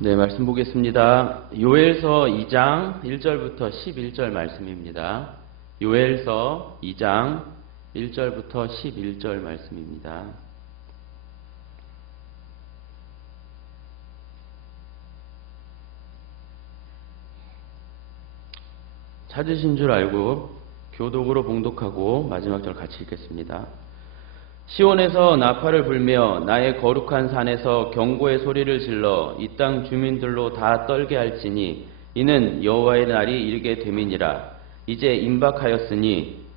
네, 말씀 보겠습니다. 요엘서 2장 1절부터 11절 말씀입니다. 요엘서 2장 1절부터 11절 말씀입니다. 찾으신 줄 알고 교독으로 봉독하고 마지막 절 같이 읽겠습니다. 시온에서 나팔을 불며 나의 거룩한 산에서 경고의 소리를 질러 이 땅 주민들로 다 떨게 할지니 이는 여호와의 날이 이르게 됨이니라. 이제 임박하였으니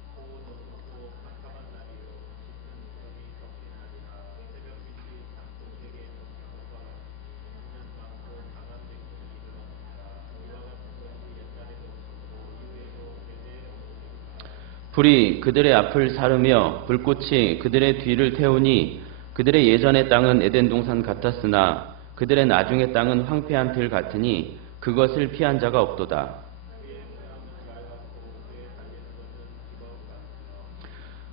불이 그들의 앞을 사르며 불꽃이 그들의 뒤를 태우니 그들의 예전의 땅은 에덴 동산 같았으나 그들의 나중의 땅은 황폐한 들 같으니 그것을 피한 자가 없도다.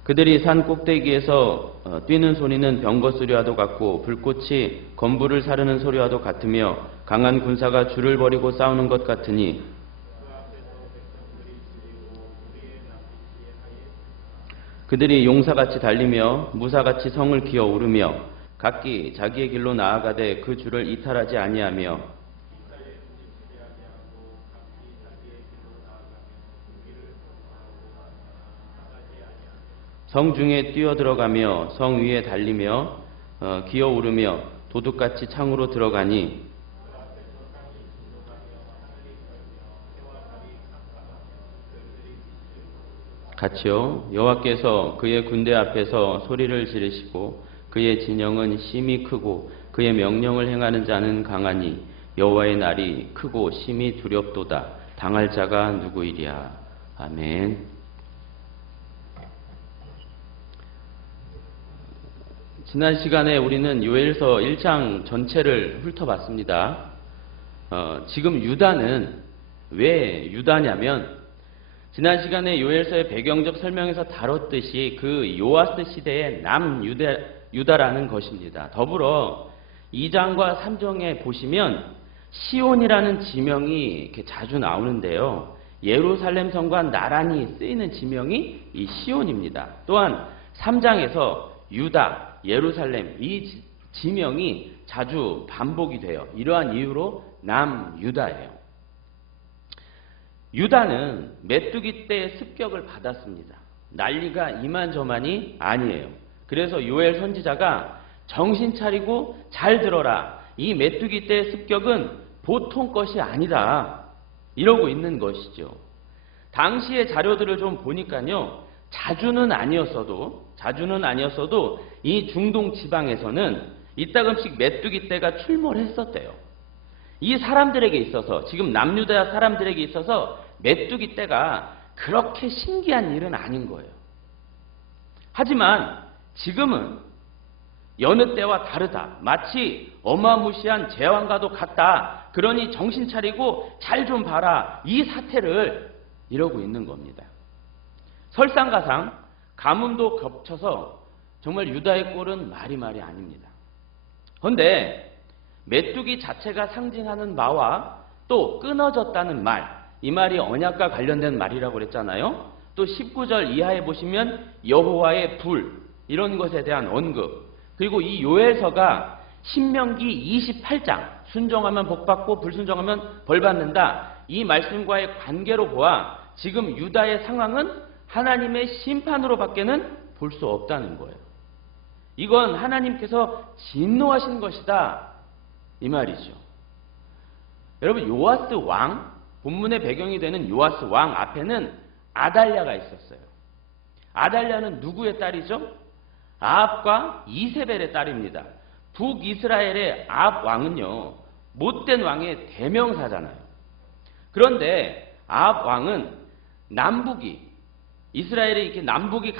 그들이 산 꼭대기에서 뛰는 소리는 병거 소리와도 같고 불꽃이 건부를 사르는 소리와도 같으며 강한 군사가 줄을 버리고 싸우는 것 같으니 그들이 용사같이 달리며 무사같이 성을 기어 오르며 각기 자기의 길로 나아가되 그 줄을 이탈하지 아니하며 성 중에 뛰어들어가며 성 위에 달리며 기어 오르며 도둑같이 창으로 들어가니 같이요. 여호와께서 그의 군대 앞에서 소리를 지르시고 그의 진영은 심히 크고 그의 명령을 행하는 자는 강하니 여호와의 날이 크고 심히 두렵도다. 당할 자가 누구이랴. 아멘. 지난 시간에 우리는 요엘서 1장 전체를 훑어봤습니다. 지금 유다는 왜 유다냐면 지난 시간에 요엘서의 배경적 설명에서 다뤘듯이 그 요아스 시대의 남유다라는 것입니다. 더불어 2장과 3장에 보시면 시온이라는 지명이 이렇게 자주 나오는데요. 예루살렘 성과 나란히 쓰이는 지명이 이 시온입니다. 또한 3장에서 유다, 예루살렘 이 지명이 자주 반복이 돼요. 이러한 이유로 남유다예요. 유다는 메뚜기 때 습격을 받았습니다. 난리가 이만저만이 아니에요. 그래서 요엘 선지자가 정신 차리고 잘 들어라. 이 메뚜기 때 습격은 보통 것이 아니다. 이러고 있는 것이죠. 당시의 자료들을 좀 보니까요. 자주는 아니었어도 이 중동 지방에서는 이따금씩 메뚜기 떼가 출몰했었대요. 이 사람들에게 있어서 지금 남유다 사람들에게 있어서 메뚜기 떼가 그렇게 신기한 일은 아닌 거예요. 하지만 지금은 여느 때와 다르다. 마치 어마무시한 재앙과도 같다. 그러니 정신 차리고 잘 좀 봐라. 이 사태를 이러고 있는 겁니다. 설상가상 가뭄도 겹쳐서 정말 유다의 꼴은 말이 아닙니다. 그런데 메뚜기 자체가 상징하는 마와 또 끊어졌다는 말, 이 말이 언약과 관련된 말이라고 그랬잖아요. 또 19절 이하에 보시면 여호와의 불, 이런 것에 대한 언급, 그리고 이 요엘서가 신명기 28장 순종하면 복받고 불순종하면 벌받는다, 이 말씀과의 관계로 보아 지금 유다의 상황은 하나님의 심판으로 밖에는 볼 수 없다는 거예요. 이건 하나님께서 진노하신 것이다, 이 말이죠. 여러분, 요아스 왕, 본문의 배경이 되는 요아스 왕 앞에는 아달랴가 있었어요. 아달랴는 누구의 딸이죠? 아합과 이세벨의 딸입니다. 북이스라엘의 아합 왕은요, 못된 왕의 대명사잖아요. 그런데 아합 왕은 이스라엘이 이렇게 남북이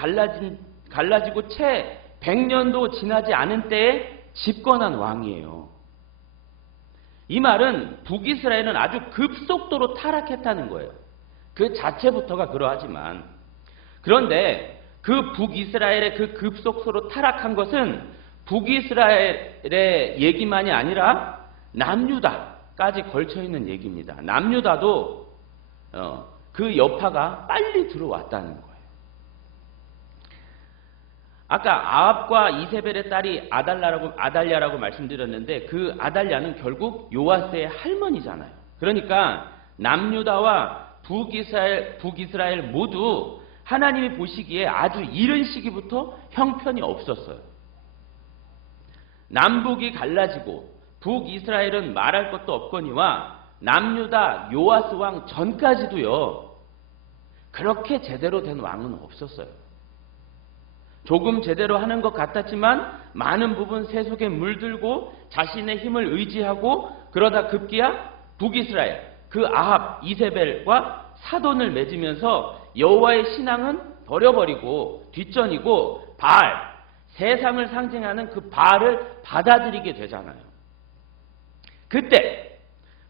갈라지고 채 100년도 지나지 않은 때에 집권한 왕이에요. 이 말은 북이스라엘은 아주 급속도로 타락했다는 거예요. 그 자체부터가 그러하지만, 그런데 그 북이스라엘의 그 급속도로 타락한 것은 북이스라엘의 얘기만이 아니라 남유다, 여파까지 걸쳐 있는 얘기입니다. 남유다도 그 여파가 빨리 들어왔다는 거예요. 아까 아합과 이세벨의 딸이 아달랴라고 말씀드렸는데 그 아달랴는 결국 요아스의 할머니잖아요. 그러니까 남유다와 북이스라엘 모두 하나님이 보시기에 아주 이른 시기부터 형편이 없었어요. 남북이 갈라지고 북이스라엘은 말할 것도 없거니와 남유다 요아스 왕 전까지도요, 그렇게 제대로 된 왕은 없었어요. 조금 제대로 하는 것 같았지만 많은 부분 세속에 물들고 자신의 힘을 의지하고 그러다 급기야 북이스라엘, 그 아합, 이세벨과 사돈을 맺으면서 여호와의 신앙은 버려버리고 뒷전이고 바알, 세상을 상징하는 그 바알을 받아들이게 되잖아요.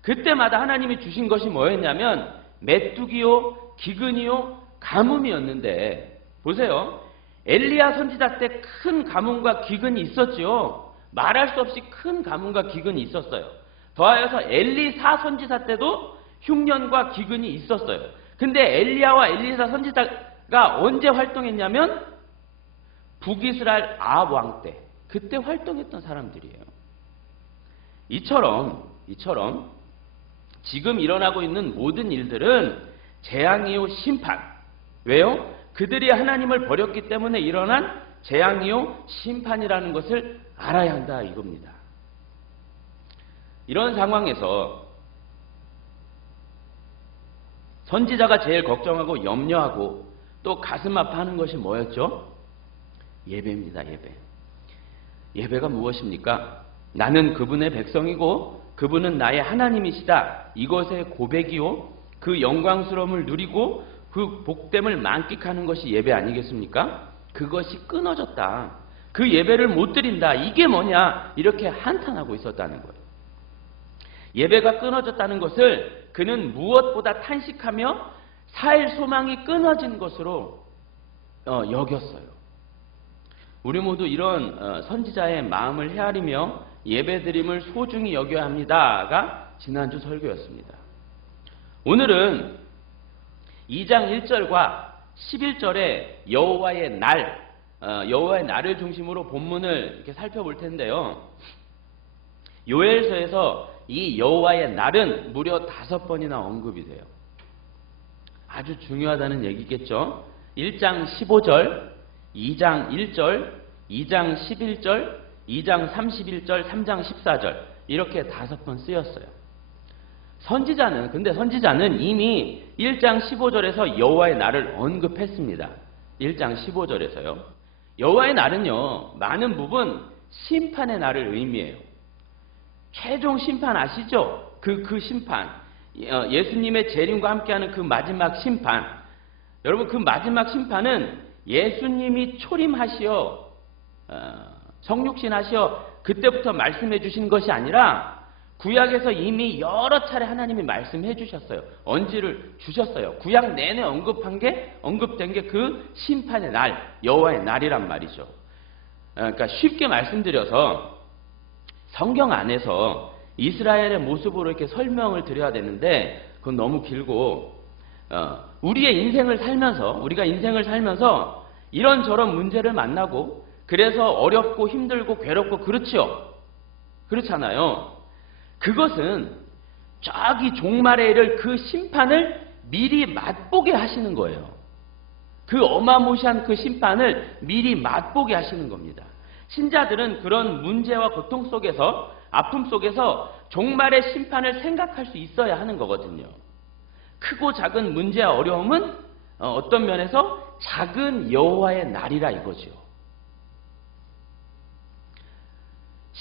그때마다 하나님이 주신 것이 뭐였냐면 메뚜기요, 기근이요, 가뭄이었는데 보세요. 엘리야 선지자 때 큰 가뭄과 기근이 있었지요. 말할 수 없이 큰 가뭄과 기근이 있었어요. 더하여서 엘리사 선지자 때도 흉년과 기근이 있었어요. 근데 엘리야와 엘리사 선지자가 언제 활동했냐면 북이스라엘 아합 왕 때, 그때 활동했던 사람들이에요. 이처럼 지금 일어나고 있는 모든 일들은 재앙이요 심판. 왜요? 그들이 하나님을 버렸기 때문에 일어난 재앙이요 심판이라는 것을 알아야 한다 이겁니다. 이런 상황에서 선지자가 제일 걱정하고 염려하고 또 가슴 아파하는 것이 뭐였죠? 예배입니다. 예배가 무엇입니까? 나는 그분의 백성이고 그분은 나의 하나님이시다. 이것의 고백이요, 그 영광스러움을 누리고 그 복됨을 만끽하는 것이 예배 아니겠습니까? 그것이 끊어졌다. 그 예배를 못 드린다. 이게 뭐냐? 이렇게 한탄하고 있었다는 거예요. 예배가 끊어졌다는 것을 그는 무엇보다 탄식하며 살 소망이 끊어진 것으로 여겼어요. 우리 모두 이런 선지자의 마음을 헤아리며 예배드림을 소중히 여겨야 합니다가 지난주 설교였습니다. 오늘은 2장 1절과 11절의 여호와의 날을 중심으로 본문을 이렇게 살펴볼 텐데요. 요엘서에서 이 여호와의 날은 무려 5번이나 언급이 돼요. 아주 중요하다는 얘기겠죠. 1장 15절, 2장 1절, 2장 11절, 2장 31절, 3장 14절 이렇게 5번 쓰였어요. 근데 선지자는 이미 1장 15절에서 여호와의 날을 언급했습니다. 1장 15절에서요. 여호와의 날은요, 많은 부분 심판의 날을 의미해요. 최종 심판 아시죠? 그 심판. 예수님의 재림과 함께하는 그 마지막 심판. 여러분, 그 마지막 심판은 예수님이 초림하시어 성육신 하시어 그때부터 말씀해 주신 것이 아니라 구약에서 이미 여러 차례 하나님이 말씀해 주셨어요. 언지를 주셨어요. 구약 내내 언급된 게 그 심판의 날, 여호와의 날이란 말이죠. 그러니까 쉽게 말씀드려서 성경 안에서 이스라엘의 모습으로 이렇게 설명을 드려야 되는데 그건 너무 길고 우리가 인생을 살면서 이런저런 문제를 만나고 그래서 어렵고 힘들고 괴롭고 그렇잖아요. 그것은 저기 종말에 이를 그 심판을 미리 맛보게 하시는 거예요. 그 어마무시한 그 심판을 미리 맛보게 하시는 겁니다. 신자들은 그런 문제와 고통 속에서, 아픔 속에서 종말의 심판을 생각할 수 있어야 하는 거거든요. 크고 작은 문제와 어려움은 어떤 면에서 작은 여호와의 날이라 이거죠.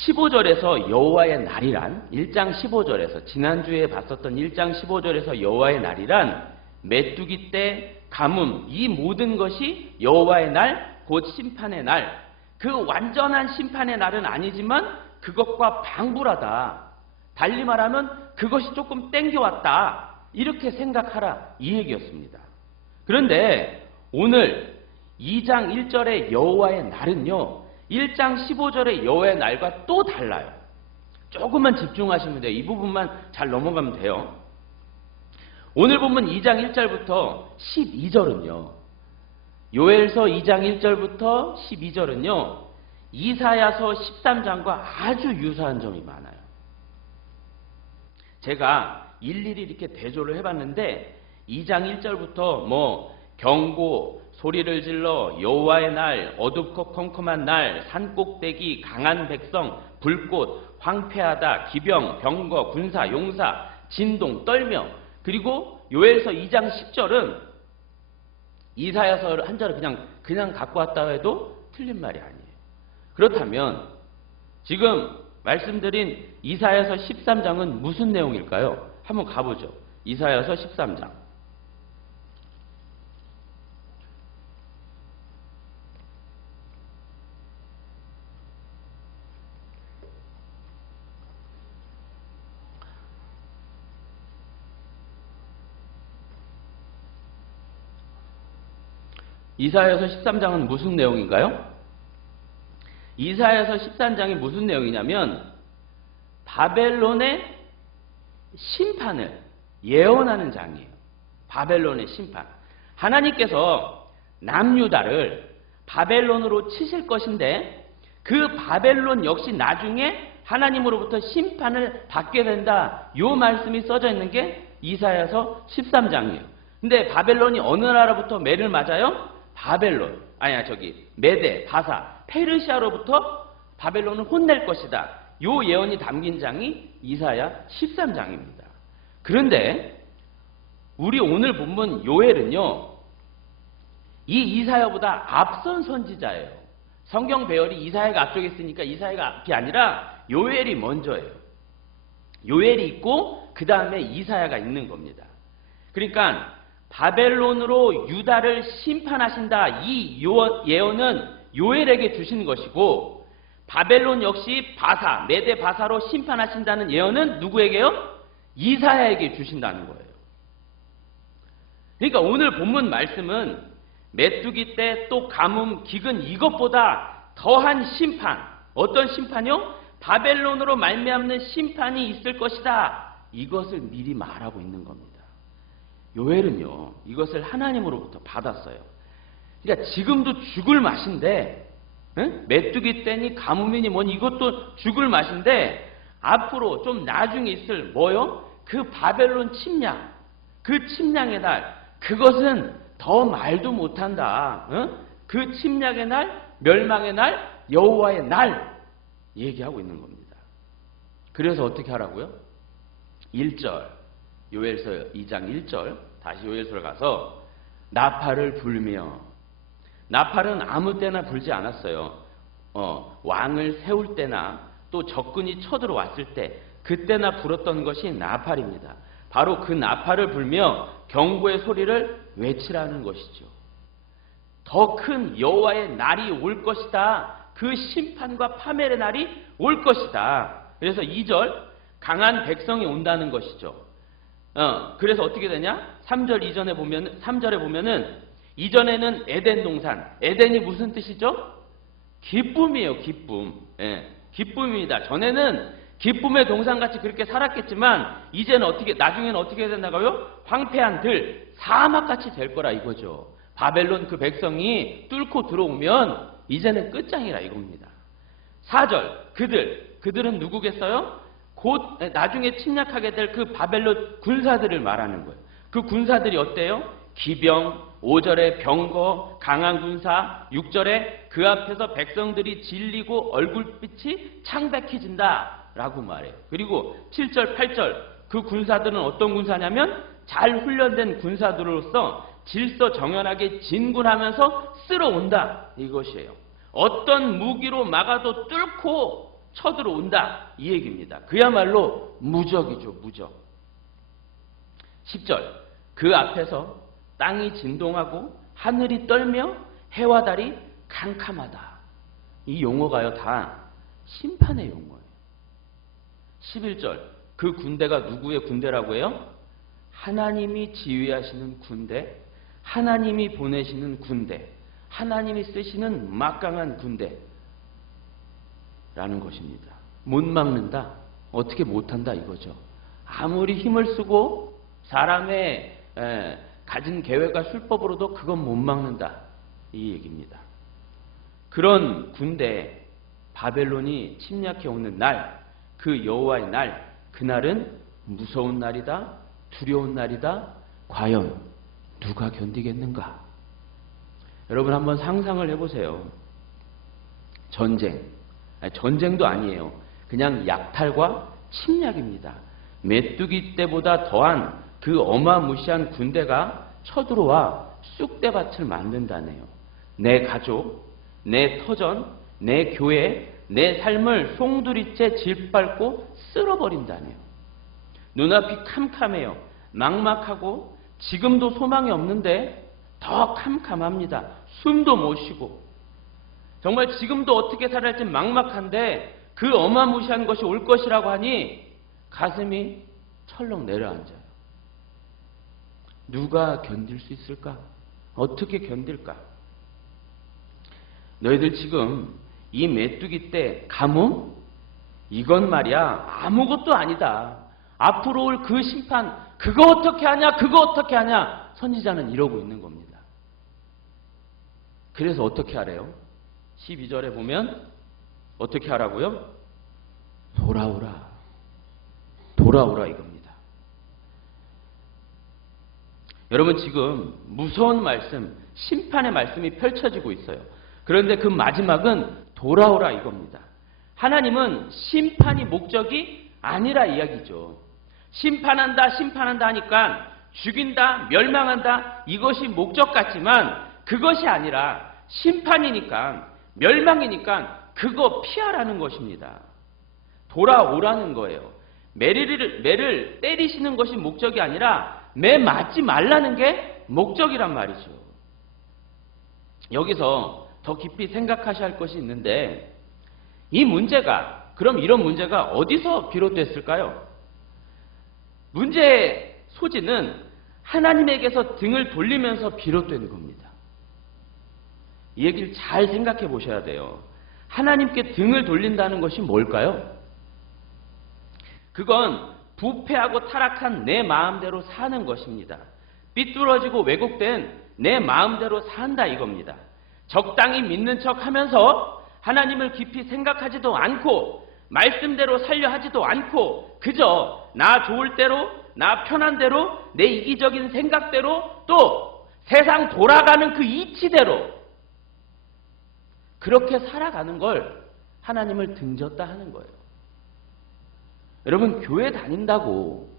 15절에서 여호와의 날이란, 1장 15절에서 지난주에 봤었던 1장 15절에서 여호와의 날이란 메뚜기 때, 가뭄, 이 모든 것이 여호와의 날, 곧 심판의 날, 그 완전한 심판의 날은 아니지만 그것과 방불하다. 달리 말하면 그것이 조금 땡겨왔다. 이렇게 생각하라. 이 얘기였습니다. 그런데 오늘 2장 1절의 여호와의 날은요, 1장 15절의 여호와의 날과 또 달라요. 조금만 집중하시면 돼요. 이 부분만 잘 넘어가면 돼요. 오늘 본문 2장 1절부터 12절은요. 요엘서 2장 1절부터 12절은요. 이사야서 13장과 아주 유사한 점이 많아요. 제가 일일이 이렇게 대조를 해봤는데 2장 1절부터 경고, 소리를 질러, 여호와의 날, 어둡고 컴컴한 날, 산꼭대기, 강한 백성, 불꽃, 황폐하다, 기병, 병거, 군사, 용사, 진동, 떨며. 그리고 요엘서 2장 10절은 이사야서 한 절을 그냥 갖고 왔다 해도 틀린 말이 아니에요. 그렇다면 지금 말씀드린 이사야서 13장은 무슨 내용일까요? 한번 가보죠. 이사야서 13장. 이사야서 13장은 무슨 내용인가요? 이사야서 13장이 무슨 내용이냐면 바벨론의 심판을 예언하는 장이에요. 바벨론의 심판. 하나님께서 남유다를 바벨론으로 치실 것인데 그 바벨론 역시 나중에 하나님으로부터 심판을 받게 된다. 이 말씀이 써져 있는 게 이사야서 13장이에요. 근데 바벨론이 어느 나라부터 매를 맞아요? 메데, 바사, 페르시아로부터 바벨론을 혼낼 것이다. 요 예언이 담긴 장이 이사야 13장입니다. 그런데 우리 오늘 본문 요엘은요. 이 이사야보다 앞선 선지자예요. 성경 배열이 이사야가 앞쪽에 있으니까 이사야가 앞이 아니라 요엘이 먼저예요. 요엘이 있고 그 다음에 이사야가 있는 겁니다. 그러니까 바벨론으로 유다를 심판하신다. 이 예언은 요엘에게 주신 것이고 바벨론 역시 바사, 메데 바사로 심판하신다는 예언은 누구에게요? 이사야에게 주신다는 거예요. 그러니까 오늘 본문 말씀은 메뚜기 때 또 가뭄, 기근 이것보다 더한 심판. 어떤 심판이요? 바벨론으로 말미암는 심판이 있을 것이다. 이것을 미리 말하고 있는 겁니다. 요엘은요, 이것을 하나님으로부터 받았어요. 그러니까 지금도 죽을 맛인데, 메뚜기 때니 가뭄이니 뭐니 이것도 죽을 맛인데, 앞으로 좀 나중에 있을 그 바벨론 침략, 그 침략의 날, 그것은 더 말도 못한다. 그 침략의 날, 멸망의 날, 여호와의 날 얘기하고 있는 겁니다. 그래서 어떻게 하라고요? 1절, 요엘서 2장 1절, 다시 요엘서를 가서 나팔을 불며, 나팔은 아무 때나 불지 않았어요. 왕을 세울 때나 또 적군이 쳐들어왔을 때 그때나 불었던 것이 나팔입니다. 바로 그 나팔을 불며 경고의 소리를 외치라는 것이죠. 더 큰 여호와의 날이 올 것이다. 그 심판과 파멸의 날이 올 것이다. 그래서 2절 강한 백성이 온다는 것이죠. 그래서 어떻게 되냐? 3절에 보면은 이전에는 에덴 동산. 에덴이 무슨 뜻이죠? 기쁨이에요, 기쁨. 예, 기쁨입니다. 전에는 기쁨의 동산같이 그렇게 살았겠지만 이제는 나중에는 어떻게 된다고요? 황폐한 들, 사막같이 될 거라 이거죠. 바벨론 그 백성이 뚫고 들어오면 이제는 끝장이라 이겁니다. 4절, 그들은 누구겠어요? 곧 나중에 침략하게 될 그 바벨론 군사들을 말하는 거예요. 그 군사들이 어때요? 기병, 5절에 병거, 강한 군사, 6절에 그 앞에서 백성들이 질리고 얼굴빛이 창백해진다 라고 말해요. 그리고 7절, 8절 그 군사들은 어떤 군사냐면 잘 훈련된 군사들로서 질서 정연하게 진군하면서 쓸어온다 이것이에요. 어떤 무기로 막아도 뚫고 쳐들어온다 이 얘기입니다. 그야말로 무적이죠, 무적. 10절 그 앞에서 땅이 진동하고 하늘이 떨며 해와 달이 캄캄하다. 이 용어가요 다 심판의 용어예요. 11절 그 군대가 누구의 군대라고 해요? 하나님이 지휘하시는 군대, 하나님이 보내시는 군대, 하나님이 쓰시는 막강한 군대라는 것입니다. 못 막는다. 어떻게 못한다 이거죠. 아무리 힘을 쓰고 사람의 가진 계획과 술법으로도 그건 못 막는다 이 얘기입니다. 그런 군대 바벨론이 침략해 오는 날, 그 여호와의 날, 그날은 무서운 날이다, 두려운 날이다. 과연 누가 견디겠는가? 여러분 한번 상상을 해보세요. 전쟁도 아니에요. 그냥 약탈과 침략입니다. 메뚜기 때보다 더한 그 어마무시한 군대가 쳐들어와 쑥대밭을 만든다네요. 내 가족, 내 터전, 내 교회, 내 삶을 송두리째 짓밟고 쓸어버린다네요. 눈앞이 캄캄해요. 막막하고 지금도 소망이 없는데 더 캄캄합니다. 숨도 못 쉬고 정말 지금도 어떻게 살아야 할지 막막한데 그 어마무시한 것이 올 것이라고 하니 가슴이 철렁 내려앉아요. 누가 견딜 수 있을까? 어떻게 견딜까? 너희들 지금 이 메뚜기 때 가뭄? 이건 말이야 아무것도 아니다. 앞으로 올 그 심판 그거 어떻게 하냐? 그거 어떻게 하냐? 선지자는 이러고 있는 겁니다. 그래서 어떻게 하래요? 12절에 보면 어떻게 하라고요? 돌아오라. 돌아오라 이겁니다. 여러분 지금 무서운 말씀, 심판의 말씀이 펼쳐지고 있어요. 그런데 그 마지막은 돌아오라 이겁니다. 하나님은 심판이 목적이 아니라 이야기죠. 심판한다 하니까 죽인다, 멸망한다 이것이 목적 같지만 그것이 아니라 심판이니까 멸망이니까 그거 피하라는 것입니다. 돌아오라는 거예요. 매를 때리시는 것이 목적이 아니라 매 맞지 말라는 게 목적이란 말이죠. 여기서 더 깊이 생각하셔야 할 것이 있는데 이 문제가 그럼 이런 문제가 어디서 비롯됐을까요? 문제의 소지는 하나님에게서 등을 돌리면서 비롯된 겁니다. 이 얘기를 잘 생각해 보셔야 돼요. 하나님께 등을 돌린다는 것이 뭘까요? 그건 부패하고 타락한 내 마음대로 사는 것입니다. 삐뚤어지고 왜곡된 내 마음대로 산다 이겁니다. 적당히 믿는 척 하면서 하나님을 깊이 생각하지도 않고 말씀대로 살려 하지도 않고 그저 나 좋을 대로 나 편한 대로 내 이기적인 생각대로 또 세상 돌아가는 그 이치대로 그렇게 살아가는 걸 하나님을 등졌다 하는 거예요. 여러분 교회 다닌다고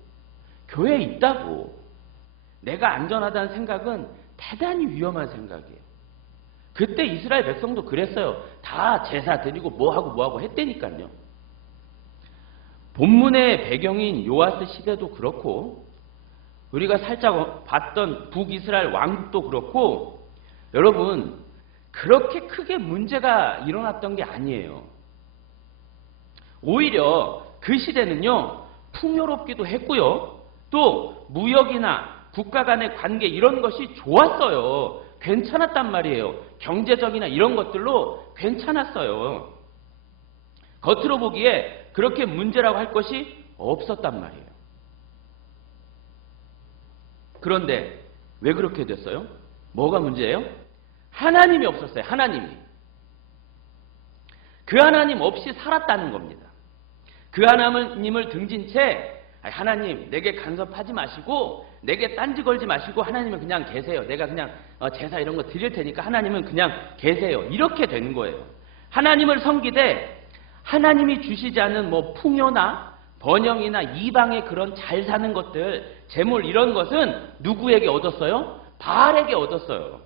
교회에 있다고 내가 안전하다는 생각은 대단히 위험한 생각이에요. 그때 이스라엘 백성도 그랬어요. 다 제사 드리고 뭐하고 했다니까요. 본문의 배경인 요아스 시대도 그렇고 우리가 살짝 봤던 북이스라엘 왕국도 그렇고 여러분 그렇게 크게 문제가 일어났던 게 아니에요. 오히려 그 시대는요 풍요롭기도 했고요 또 무역이나 국가 간의 관계 이런 것이 좋았어요. 괜찮았단 말이에요. 경제적이나 이런 것들로 괜찮았어요. 겉으로 보기에 그렇게 문제라고 할 것이 없었단 말이에요. 그런데 왜 그렇게 됐어요? 뭐가 문제예요? 하나님이 없었어요. 하나님이. 그 하나님 없이 살았다는 겁니다. 그 하나님을 등진 채 하나님 내게 간섭하지 마시고 내게 딴지 걸지 마시고 하나님은 그냥 계세요. 내가 그냥 제사 이런 거 드릴 테니까 하나님은 그냥 계세요. 이렇게 된 거예요. 하나님을 섬기되 하나님이 주시지 않는 뭐 풍요나 번영이나 이방의 그런 잘 사는 것들 재물 이런 것은 누구에게 얻었어요? 바알에게 얻었어요.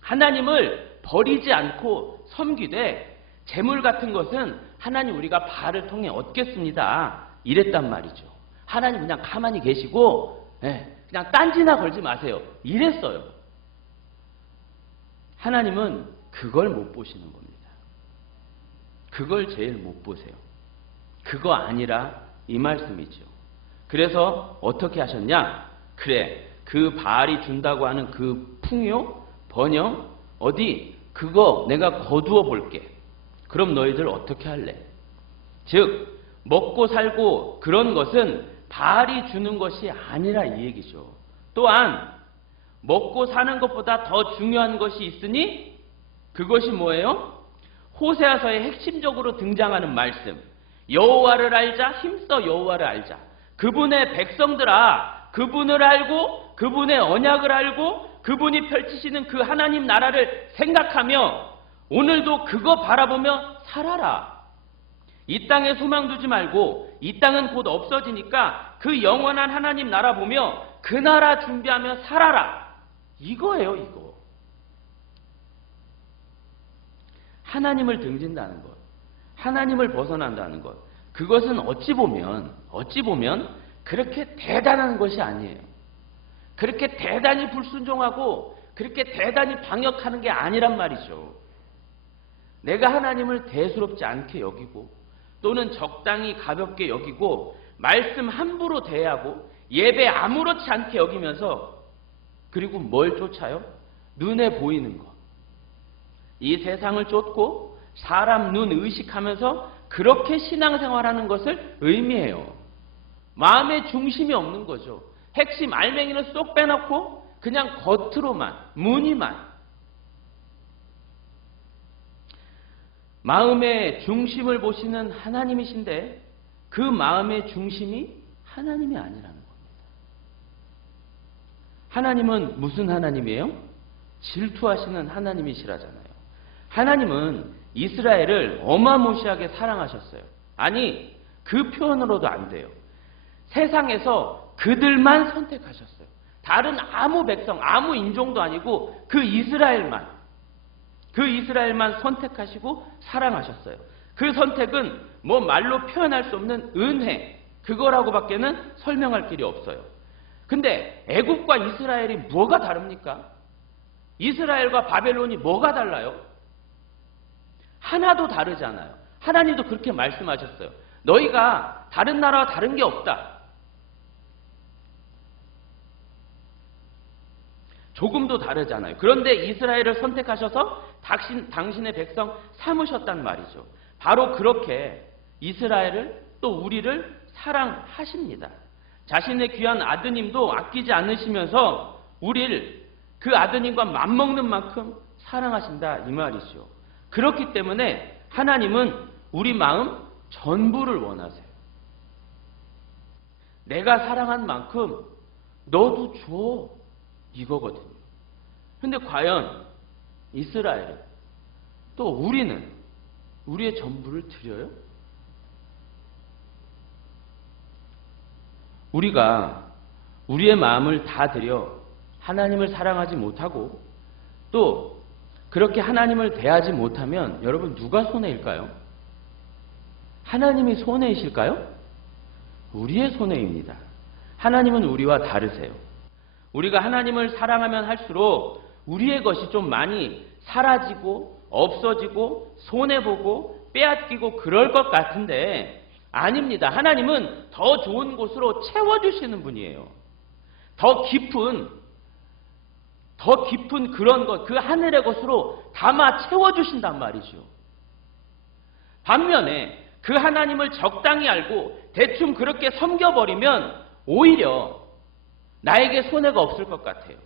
하나님을 버리지 않고 섬기되 재물 같은 것은 하나님 우리가 바알을 통해 얻겠습니다. 이랬단 말이죠. 하나님 그냥 가만히 계시고 그냥 딴지나 걸지 마세요. 이랬어요. 하나님은 그걸 못 보시는 겁니다. 그걸 제일 못 보세요. 그거 아니라 이 말씀이죠. 그래서 어떻게 하셨냐? 그래 그 바알이 준다고 하는 그 풍요, 번영 어디 그거 내가 거두어 볼게. 그럼 너희들 어떻게 할래? 즉 먹고 살고 그런 것은 바알이 주는 것이 아니라 이 얘기죠. 또한 먹고 사는 것보다 더 중요한 것이 있으니 그것이 뭐예요? 호세아서에 핵심적으로 등장하는 말씀. 여호와를 알자, 힘써 여호와를 알자. 그분의 백성들아, 그분을 알고 그분의 언약을 알고 그분이 펼치시는 그 하나님 나라를 생각하며 오늘도 그거 바라보며 살아라. 이 땅에 소망 두지 말고 이 땅은 곧 없어지니까 그 영원한 하나님 나라 보며 그 나라 준비하며 살아라. 이거예요, 이거. 하나님을 등진다는 것, 하나님을 벗어난다는 것, 그것은 어찌 보면 그렇게 대단한 것이 아니에요. 그렇게 대단히 불순종하고 그렇게 대단히 방역하는 게 아니란 말이죠. 내가 하나님을 대수롭지 않게 여기고 또는 적당히 가볍게 여기고 말씀 함부로 대하고 예배 아무렇지 않게 여기면서 그리고 뭘 쫓아요? 눈에 보이는 것. 이 세상을 쫓고 사람 눈 의식하면서 그렇게 신앙생활하는 것을 의미해요. 마음의 중심이 없는 거죠. 핵심 알맹이는 쏙 빼놓고 그냥 겉으로만, 무늬만. 마음의 중심을 보시는 하나님이신데 그 마음의 중심이 하나님이 아니라는 겁니다. 하나님은 무슨 하나님이에요? 질투하시는 하나님이시라잖아요. 하나님은 이스라엘을 어마무시하게 사랑하셨어요. 아니, 그 표현으로도 안 돼요. 세상에서 그들만 선택하셨어요. 다른 아무 백성, 아무 인종도 아니고 그 이스라엘만 선택하시고 사랑하셨어요. 그 선택은 뭐 말로 표현할 수 없는 은혜, 그거라고밖에는 설명할 길이 없어요. 근데 애굽과 이스라엘이 뭐가 다릅니까? 이스라엘과 바벨론이 뭐가 달라요? 하나도 다르지 않아요. 하나님도 그렇게 말씀하셨어요. 너희가 다른 나라와 다른 게 없다. 조금도 다르지 않아요. 그런데 이스라엘을 선택하셔서 당신의 백성 삼으셨단 말이죠. 바로 그렇게 이스라엘을 또 우리를 사랑하십니다. 자신의 귀한 아드님도 아끼지 않으시면서 우리를 그 아드님과 맞먹는 만큼 사랑하신다 이 말이죠. 그렇기 때문에 하나님은 우리 마음 전부를 원하세요. 내가 사랑한 만큼 너도 줘. 이거거든요. 근데 과연 이스라엘은 또 우리는 우리의 전부를 드려요? 우리가 우리의 마음을 다 드려 하나님을 사랑하지 못하고 또 그렇게 하나님을 대하지 못하면 여러분 누가 손해일까요? 하나님이 손해이실까요? 우리의 손해입니다. 하나님은 우리와 다르세요. 우리가 하나님을 사랑하면 할수록 우리의 것이 좀 많이 사라지고 없어지고 손해보고 빼앗기고 그럴 것 같은데 아닙니다. 하나님은 더 좋은 곳으로 채워주시는 분이에요. 더 깊은 그런 것, 그 하늘의 것으로 담아 채워주신단 말이죠. 반면에 그 하나님을 적당히 알고 대충 그렇게 섬겨버리면 오히려 나에게 손해가 없을 것 같아요.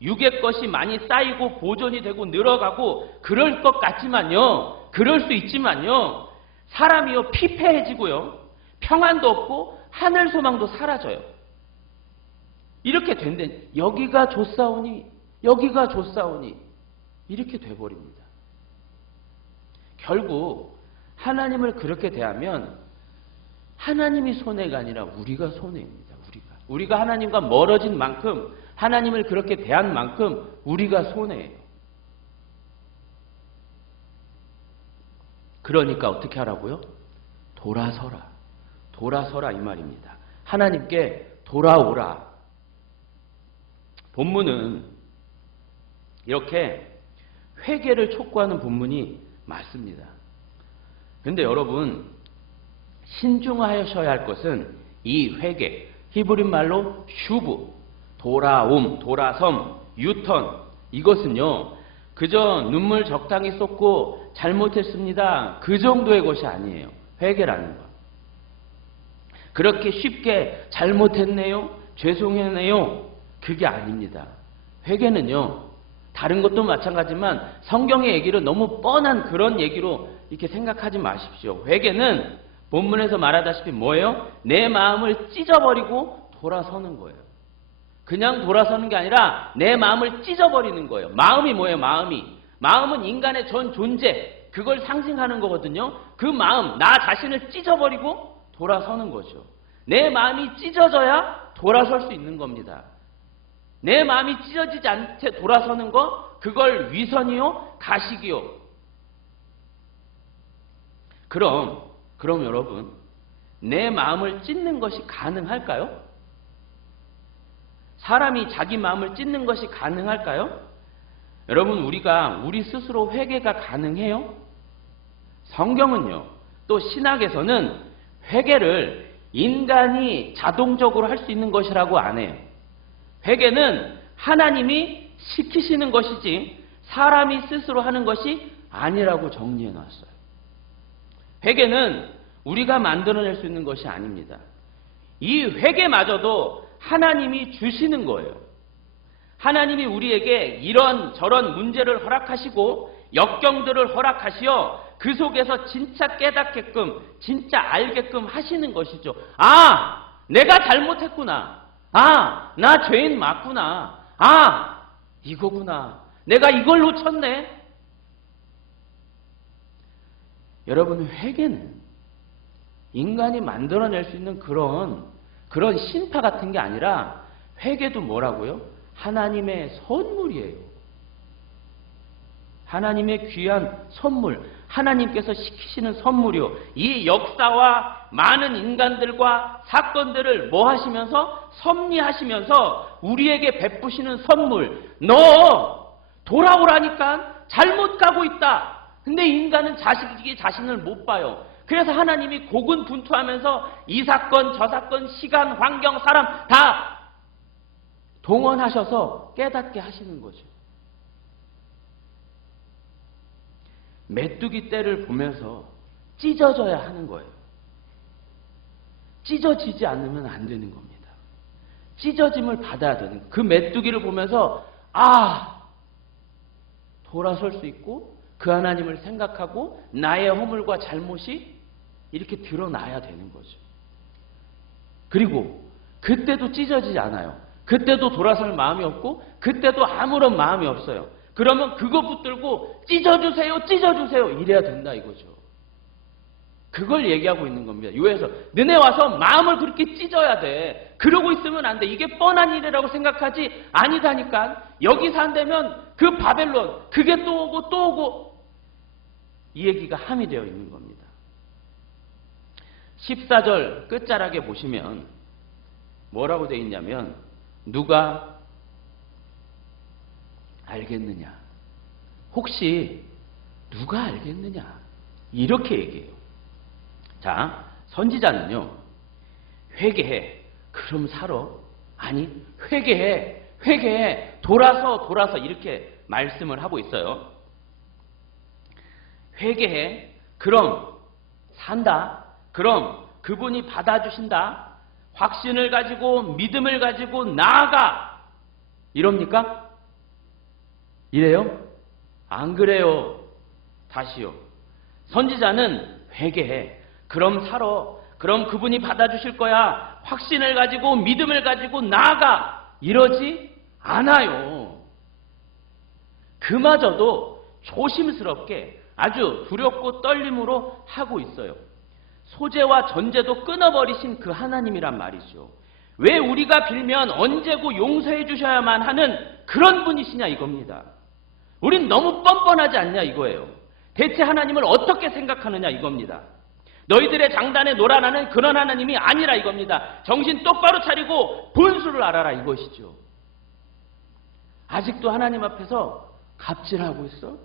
육의 것이 많이 쌓이고 보존이 되고 늘어가고 그럴 것 같지만요. 그럴 수 있지만요. 사람이요 피폐해지고요. 평안도 없고 하늘 소망도 사라져요. 이렇게 된데 여기가 좋사오니 여기가 좋사오니 이렇게 돼버립니다. 결국 하나님을 그렇게 대하면 하나님이 손해가 아니라 우리가 손해입니다. 우리가 하나님과 멀어진 만큼 하나님을 그렇게 대한 만큼 우리가 손해예요. 그러니까 어떻게 하라고요? 돌아서라 이 말입니다. 하나님께 돌아오라. 본문은 이렇게 회개를 촉구하는 본문이 맞습니다. 그런데 여러분 신중하셔야 할 것은 이 회개, 히브리 말로 슈브, 돌아옴, 돌아섬, 유턴 이것은요 그저 눈물 적당히 쏟고 잘못했습니다 그 정도의 것이 아니에요. 회개라는 것. 그렇게 쉽게 잘못했네요, 죄송했네요, 그게 아닙니다. 회개는요, 다른 것도 마찬가지지만 성경의 얘기를 너무 뻔한 그런 얘기로 이렇게 생각하지 마십시오. 회개는 본문에서 말하다시피 뭐예요? 내 마음을 찢어버리고 돌아서는 거예요. 그냥 돌아서는 게 아니라 내 마음을 찢어버리는 거예요. 마음이 뭐예요? 마음은 인간의 전 존재, 그걸 상징하는 거거든요. 그 마음, 나 자신을 찢어버리고 돌아서는 거죠. 내 마음이 찢어져야 돌아설 수 있는 겁니다. 내 마음이 찢어지지 않게 돌아서는 거, 그걸 위선이요, 가식이요. 그럼 여러분, 내 마음을 찢는 것이 가능할까요? 사람이 자기 마음을 찢는 것이 가능할까요? 여러분, 우리 스스로 회개가 가능해요? 성경은요, 또 신학에서는 회개를 인간이 자동적으로 할 수 있는 것이라고 안 해요. 회개는 하나님이 시키시는 것이지 사람이 스스로 하는 것이 아니라고 정리해 놨어요. 회개는 우리가 만들어낼 수 있는 것이 아닙니다. 이 회개마저도 하나님이 주시는 거예요. 하나님이 우리에게 이런 저런 문제를 허락하시고 역경들을 허락하시어 그 속에서 진짜 깨닫게끔, 진짜 알게끔 하시는 것이죠. 아, 내가 잘못했구나. 아, 나 죄인 맞구나. 아, 이거구나. 내가 이걸 놓쳤네. 여러분, 회개는 인간이 만들어낼 수 있는 그런 신파 같은 게 아니라 회개도 뭐라고요? 하나님의 선물이에요. 하나님의 귀한 선물, 하나님께서 시키시는 선물이요. 이 역사와 많은 인간들과 사건들을 뭐 하시면서? 섭리하시면서 우리에게 베푸시는 선물. 너 돌아오라니까 잘못 가고 있다. 근데 인간은 자신을 못 봐요. 그래서 하나님이 고군분투하면서 이 사건, 저 사건, 시간, 환경, 사람 다 동원하셔서 깨닫게 하시는 거죠. 메뚜기 떼를 보면서 찢어져야 하는 거예요. 찢어지지 않으면 안 되는 겁니다. 찢어짐을 받아야 되는 거예요. 그 메뚜기를 보면서 돌아설 수 있고 그 하나님을 생각하고 나의 허물과 잘못이 이렇게 드러나야 되는 거죠. 그리고 그때도 찢어지지 않아요. 그때도 돌아설 마음이 없고 그때도 아무런 마음이 없어요. 그러면 그거 붙들고 찢어주세요 이래야 된다 이거죠. 그걸 얘기하고 있는 겁니다. 요에서 너네 와서 마음을 그렇게 찢어야 돼. 그러고 있으면 안 돼. 이게 뻔한 일이라고 생각하지 아니다니까. 여기서 안 되면 그 바벨론 그게 또 오고 또 오고 이 얘기가 함이 되어 있는 겁니다. 14절 끝자락에 보시면 뭐라고 되어 있냐면 누가 알겠느냐? 혹시 누가 알겠느냐? 이렇게 얘기해요. 자, 선지자는요. 회개해. 그럼 살아. 아니, 회개해. 돌아서 이렇게 말씀을 하고 있어요. 회개해. 그럼 산다. 그럼 그분이 받아주신다. 확신을 가지고 믿음을 가지고 나아가. 이럽니까? 이래요? 안 그래요. 다시요. 선지자는 회개해. 그럼 살아. 그럼 그분이 받아주실 거야. 확신을 가지고 믿음을 가지고 나아가. 이러지 않아요. 그마저도 조심스럽게 아주 두렵고 떨림으로 하고 있어요. 소재와 전제도 끊어버리신 그 하나님이란 말이죠. 왜 우리가 빌면 언제고 용서해 주셔야만 하는 그런 분이시냐 이겁니다. 우린 너무 뻔뻔하지 않냐 이거예요. 대체 하나님을 어떻게 생각하느냐 이겁니다. 너희들의 장단에 놀아나는 그런 하나님이 아니라 이겁니다. 정신 똑바로 차리고 본수를 알아라 이것이죠. 아직도 하나님 앞에서 갑질하고 있어?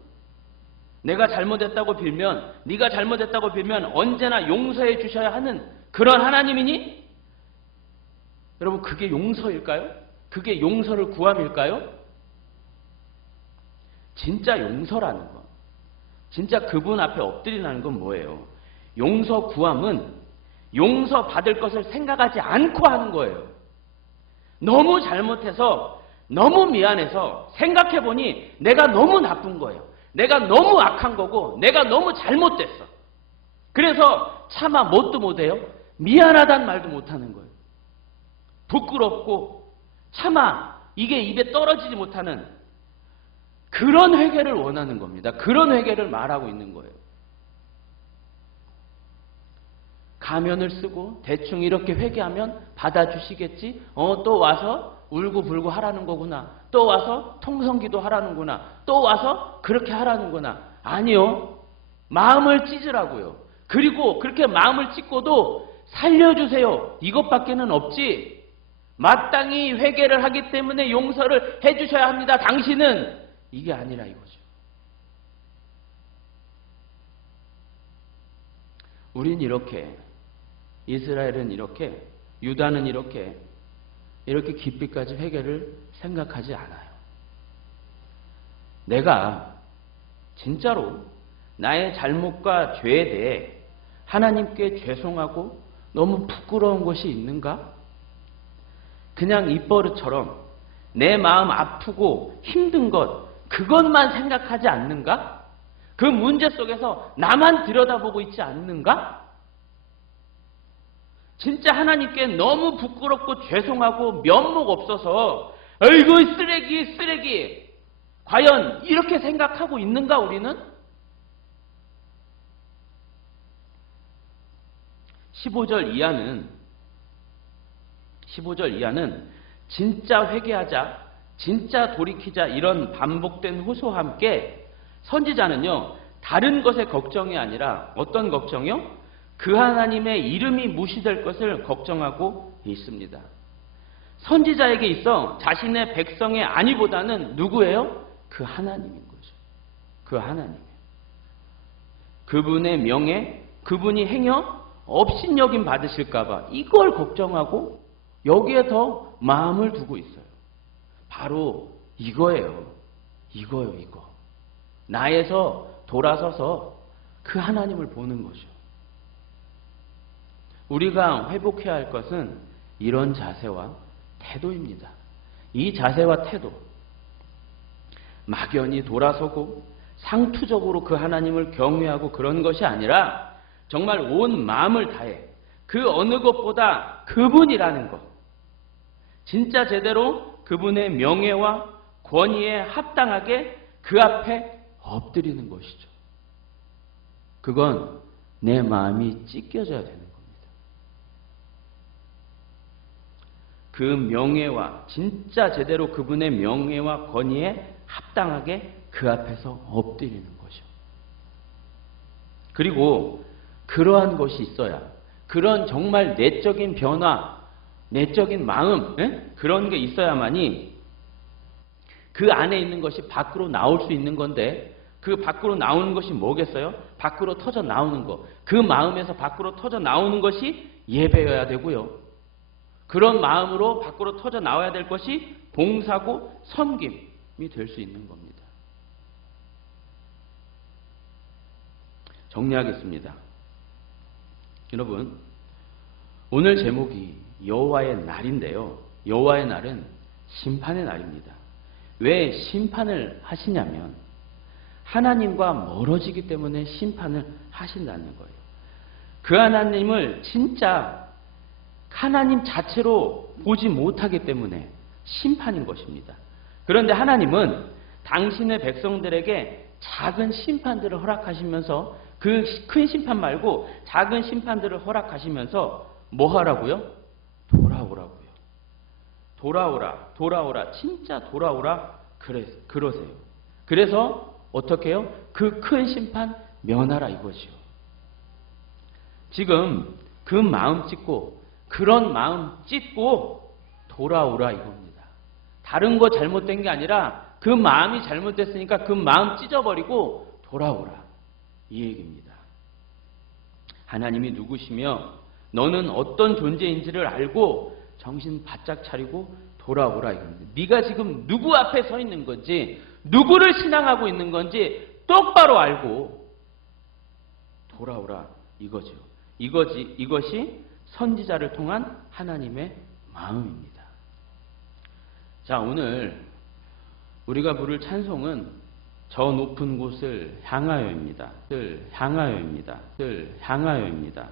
내가 잘못했다고 빌면, 네가 잘못했다고 빌면 언제나 용서해 주셔야 하는 그런 하나님이니? 여러분, 그게 용서일까요? 그게 용서를 구함일까요? 진짜 용서라는 것, 진짜 그분 앞에 엎드리라는 건 뭐예요? 용서 구함은 용서받을 것을 생각하지 않고 하는 거예요. 너무 잘못해서 너무 미안해서 생각해보니 내가 너무 나쁜 거예요. 내가 너무 악한 거고 내가 너무 잘못됐어. 그래서 차마 뭣도 못해요. 미안하다는 말도 못하는 거예요. 부끄럽고 차마 이게 입에 떨어지지 못하는 그런 회개를 원하는 겁니다. 그런 회개를 말하고 있는 거예요. 가면을 쓰고 대충 이렇게 회개하면 받아주시겠지? 또 와서 울고불고 하라는 거구나. 또 와서 통성기도 하라는구나. 또 와서 그렇게 하라는구나. 아니요. 마음을 찢으라고요. 그리고 그렇게 마음을 찢고도 살려주세요. 이것밖에는 없지. 마땅히 회개를 하기 때문에 용서를 해주셔야 합니다. 당신은 이게 아니라 이거죠. 우린 이렇게, 이스라엘은 이렇게, 유다는 이렇게 깊이까지 회개를 생각하지 않아요. 내가 진짜로 나의 잘못과 죄에 대해 하나님께 죄송하고 너무 부끄러운 것이 있는가? 그냥 입버릇처럼 내 마음 아프고 힘든 것, 그것만 생각하지 않는가? 그 문제 속에서 나만 들여다보고 있지 않는가? 진짜 하나님께 너무 부끄럽고 죄송하고 면목 없어서 아이고 쓰레기 과연 이렇게 생각하고 있는가 우리는? 15절 이하는 진짜 회개하자, 진짜 돌이키자 이런 반복된 호소와 함께 선지자는요, 다른 것의 걱정이 아니라 어떤 걱정이요? 그 하나님의 이름이 무시될 것을 걱정하고 있습니다. 선지자에게 있어 자신의 백성의 안위보다는 누구예요? 그 하나님인 거죠. 그 하나님. 그분의 명예, 그분이 행여 업신여김 받으실까봐 이걸 걱정하고 여기에 더 마음을 두고 있어요. 바로 이거예요. 이거. 나에서 돌아서서 그 하나님을 보는 거죠. 우리가 회복해야 할 것은 이런 자세와 태도입니다. 이 자세와 태도, 막연히 돌아서고 상투적으로 그 하나님을 경외하고 그런 것이 아니라 정말 온 마음을 다해 그 어느 것보다 그분이라는 것, 진짜 제대로 그분의 명예와 권위에 합당하게 그 앞에 엎드리는 것이죠. 그건 내 마음이 찢겨져야 되는 겁니다. 그 명예와 진짜 제대로 그분의 명예와 권위에 합당하게 그 앞에서 엎드리는 것이요. 그리고 그러한 것이 있어야 그런 정말 내적인 변화, 내적인 마음, 그런 게 있어야만이 그 안에 있는 것이 밖으로 나올 수 있는 건데 그 밖으로 나오는 것이 뭐겠어요? 밖으로 터져 나오는 것. 그 마음에서 밖으로 터져 나오는 것이 예배여야 되고요. 그런 마음으로 밖으로 터져 나와야 될 것이 봉사고 섬김이 될 수 있는 겁니다. 정리하겠습니다. 여러분, 오늘 제목이 여호와의 날인데요. 여호와의 날은 심판의 날입니다. 왜 심판을 하시냐면 하나님과 멀어지기 때문에 심판을 하신다는 거예요. 그 하나님을 진짜 하나님 자체로 보지 못하기 때문에 심판인 것입니다. 그런데 하나님은 당신의 백성들에게 작은 심판들을 허락하시면서 그 큰 심판 말고 작은 심판들을 허락하시면서 뭐 하라고요? 돌아오라고요. 돌아오라. 진짜 돌아오라. 그러세요. 그래서 어떻게 해요? 그 큰 심판 면하라 이거죠. 지금 그 마음 찢고 그런 마음 찢고 돌아오라 이겁니다. 다른 거 잘못된 게 아니라 그 마음이 잘못됐으니까 그 마음 찢어버리고 돌아오라 이 얘기입니다. 하나님이 누구시며 너는 어떤 존재인지를 알고 정신 바짝 차리고 돌아오라 이겁니다. 네가 지금 누구 앞에 서 있는 건지 누구를 신앙하고 있는 건지 똑바로 알고 돌아오라 이거죠. 이것이 선지자를 통한 하나님의 마음입니다. 자, 오늘 우리가 부를 찬송은 저 높은 곳을 향하여입니다. 향하여입니다. 향하여입니다.